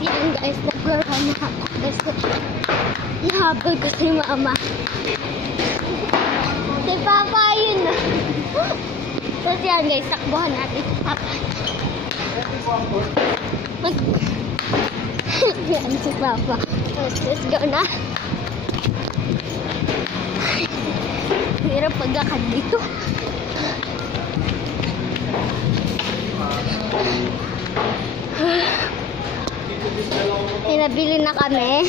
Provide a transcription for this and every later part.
Yan guys, nag-run ako kasi ihabol ko si mama. Si Papa yun na. Tapos yan guys, takbuhan natin si Papa. Yan si Papa. Let's go na. Hirap paglakad dito. Pinabili na kami.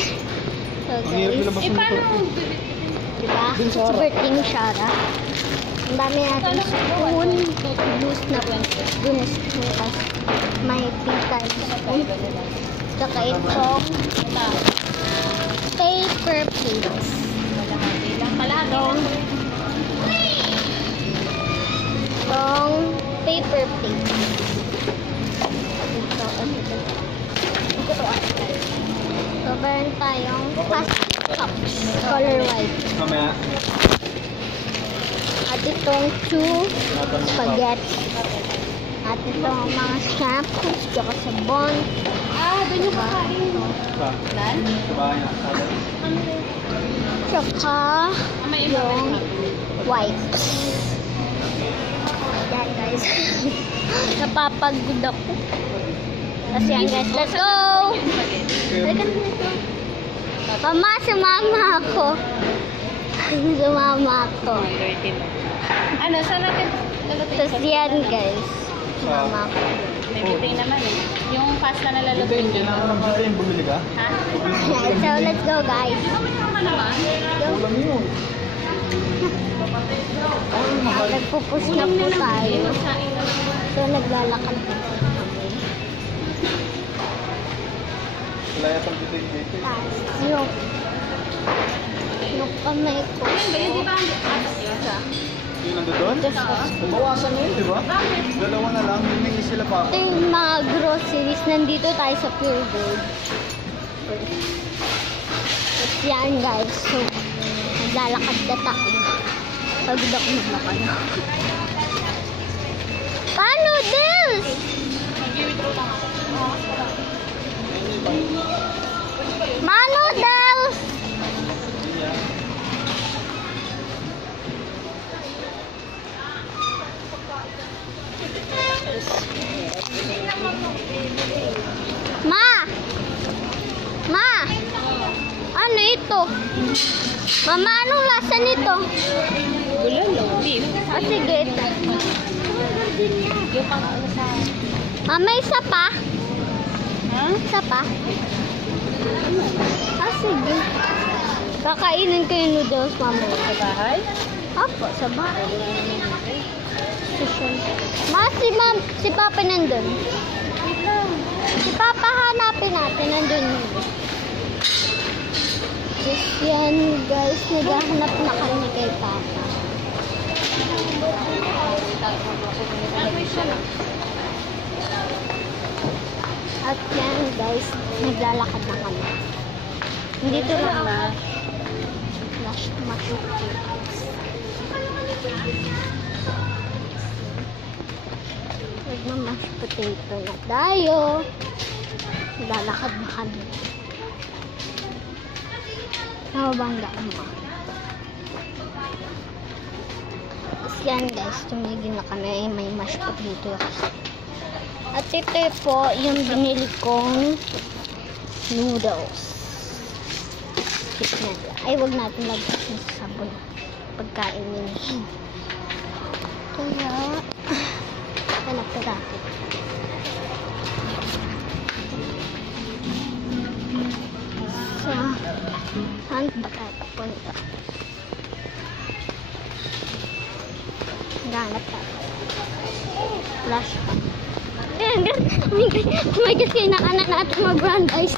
So guys, diba? Sa birthday ni Shara. Ang dami natin spoon. Boost na boost. May pita spoon. Saka itong paper plates. Itong paper plates. So, meron tayong plastic cups, color white. At itong 2 spaghetti. At itong mga shampoos, tsaka sabon. Doon yung kakain. Tsaka yung wipes. Yan guys. Napapagod ako. Kasi yan guys, let's go! Mama, sumama ako. Sumama ako. Ano, saan natin? Tapos yan guys, sumama ako. May bitay naman eh. Yung pasta na lalabay. Bitay na naman bitay yung bumili ka? Ha? So let's go guys. Ulam yun. Nagpupush na po tayo. So naglalakad na po kami. Wala yatang bitay dito. Tapos yung kamay ko. Yung nandoon? Bawasan na yun, di ba? Dalawa na lang, humingi sila pa. Ito yung mga groceries. Nandito tayo sa Pure Gold. Tapos yan guys. So, naglalakad na tayo. Pagod ako maglakad. Paano this? Mano Dels? Ma! Ma! Ano ito? Mama, anong lasa nito? Bulalo, beef. Sige. May isa pa? Ha? Isa pa? Sige. Kakainin ko yung noodles, mama. Sa bahay? Opo, sa bahay. Si Papa nandun. Si Papa hanapin natin, nandun yun. Just yan guys, naghahanap na kami kay Papa. At yan guys, naglalakad na kami. Dito lang na mashed potatoes. Nagma-mashed potato na tayo. Naglalakad na kami. Nakabangga mo. Tapos yan guys, tumigil na kami. May mashed potatoes. At ito po yung binili kong noodles. Ay, wag natin lagyan ng sabon pagkain nila. Kaya hanap na natin. So, saan ba tayo papunta? Hanap tayo. Flash pa. May kasi nakanan natin mag-brandize.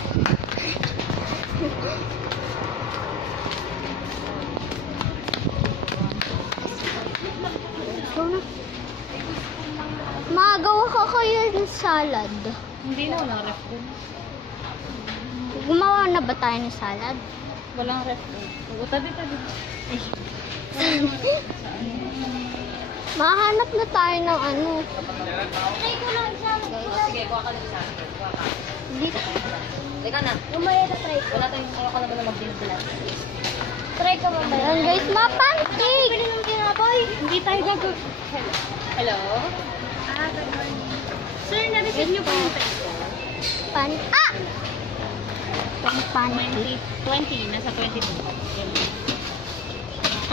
Magawa ka kayo ng salad. Hindi na, walang ref dun. Gumawa na ba tayo ng salad? Walang ref dun. Tabi. Mahanap na tayo ng ano. Sige, kuha ka lang sa akin. Dito. Teka na. Mamaya na try ko. Wala tayong ayoko na ba na mag-build. Try ko mamaya. Ayan guys, ma-pancake! Pwede ng kinaboy. Hindi tayo Hello? Sir, na-receive niyo po yung peso. Pancake. 20. Nasa 22.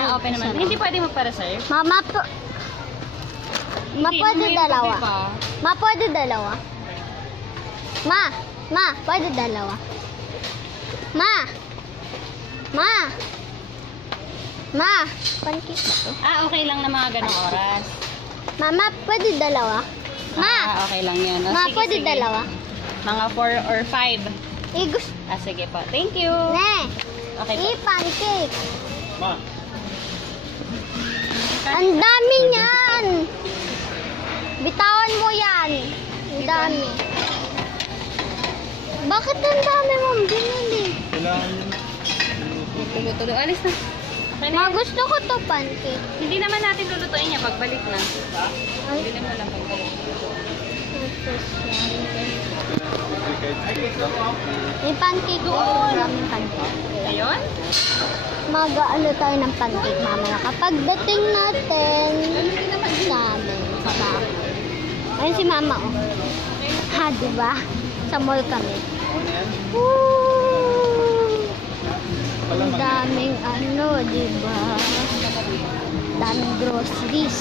Open naman. Hindi pwede magpa-reserve? Mama, pwede Hindi, dalawa. pa. Ma, pwede dalawa. Ma, pwede dalawa. Ma, pancake ba to? Okay lang na mga ganong oras. Mama, pwede dalawa. Okay lang yan. Ma, pwede dalawa. Mga 4 or 5. Gusto. Sige po. Thank you. Ne, Okay po. pancake. Ma, Ang dami niyan. Bitawan mo yan. Ang dami. Bakit ang dami mong binili? kailangan yun. Tulo-tulo. Alis na. Okay na. Ma, gusto ko to pancake. Hindi naman natin lulutuin niya pagbalik na. Ay, Bilhin mo lang pagbalik. may pancake doon. Maraming pancake. Ayun? Mag-ano tayo ng pancake mamaya. Kapag dating natin sa amin, sa bahay. Ayun si mama, oh. Ha, diba? Sa mall kami. Woo! Ang daming ano, diba? Daming groceries.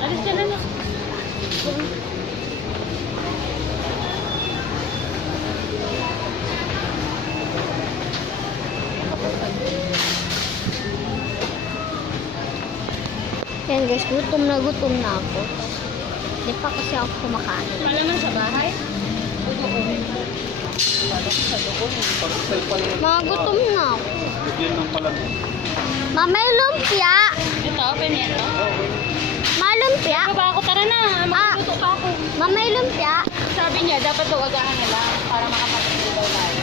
Alis ka na na. Yan guys, gutom na ako. Di pa kasi ako kumakain. Malaman sa bahay? Doon. Sa doon. Mga gutom na ako. Bigyan ng palag. Mamay lumpia! Ito, open yan, no? Malumpia! Ikaw ba ako? Tara na. Magluluto pa ako. Mamay lumpia! Sabi niya, dapat daw agahan nila para makapagpili daw tayo.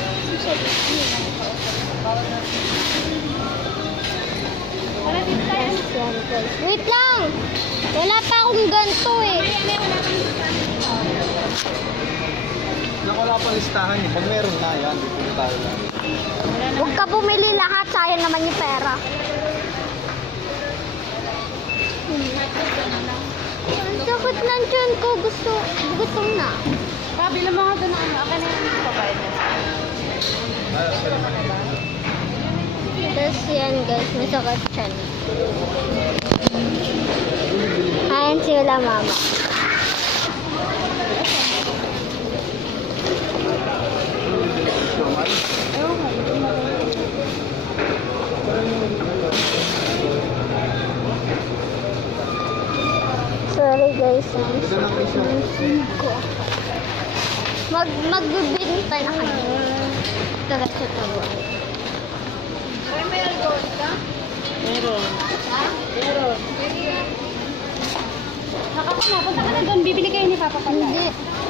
Tara, dito tayo. Yan guys. Wait lang! Wala pa akong ganito eh. Wala pa listahan eh. Pag meron na yan, dito tayo lang. Huwag ka bumili lahat. Sayang naman yung pera. Ang sakit ng tiyan ko. Gutom na. Bilang mga doon na ano. Akin na yung pabayad na. Tapos yan guys. May sakit tiyan. Ayan sila mama. Sorry guys. Magbibinta na kami. Taga sa tuwa. May alcohol ka? Meron. Ha? Meron. Nakakama, punta ka na doon. Bibili kayo ni Papa Pala.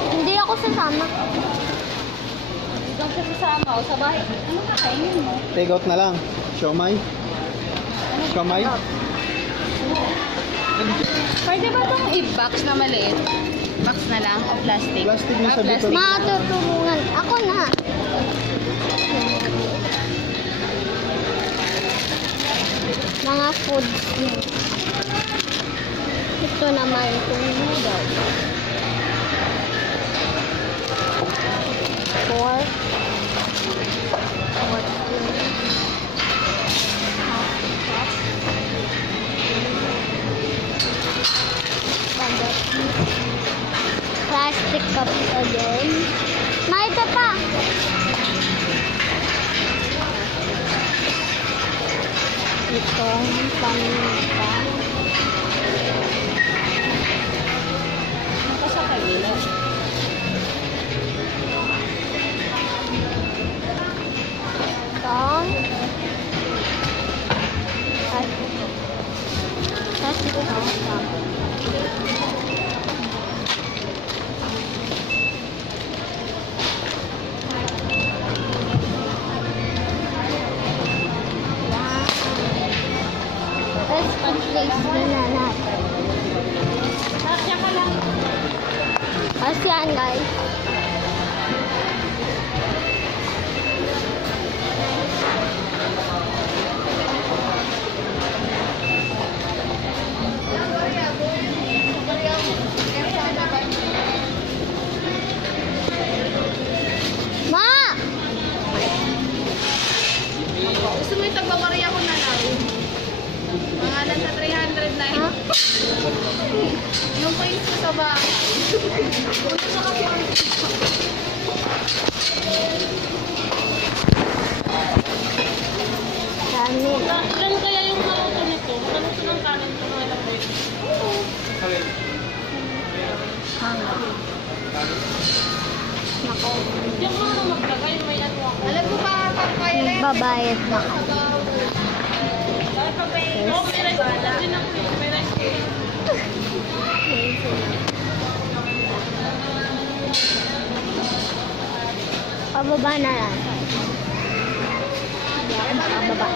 Hindi ako sasama. Doon siya sasama o sa bahay. Ano kakainin mo? Take out na lang. Siomay? Siomay? Pwede ba itong i-box na maliit? Box na lang o plastic? Plastic na sa plastic. Bicol. Matutulungan. Ako na. Mga foods yun. Ito naman itong noodles. Pork. Plastic cups again. May ito pa. Itong paminta. Nakasakay nila. Itong Let's place na natin. Kasya ka lang. Kasi yan guys. Ipapareya ko na lang. Mga nasa 300 na eh. Ha? Yung coins ko sa bahay. Punta sa kapwan. Dami. Ilan kaya yung maluto nito? Maluto ng kanin ko ng ilang week. Nako. Yung mga maglagay, may ano ako. Alam mo ba, Nagbabayad na ako. Oh, may rice cooker din ako eh. May rice cooker. Pababa na lang. Hindi ako makababa.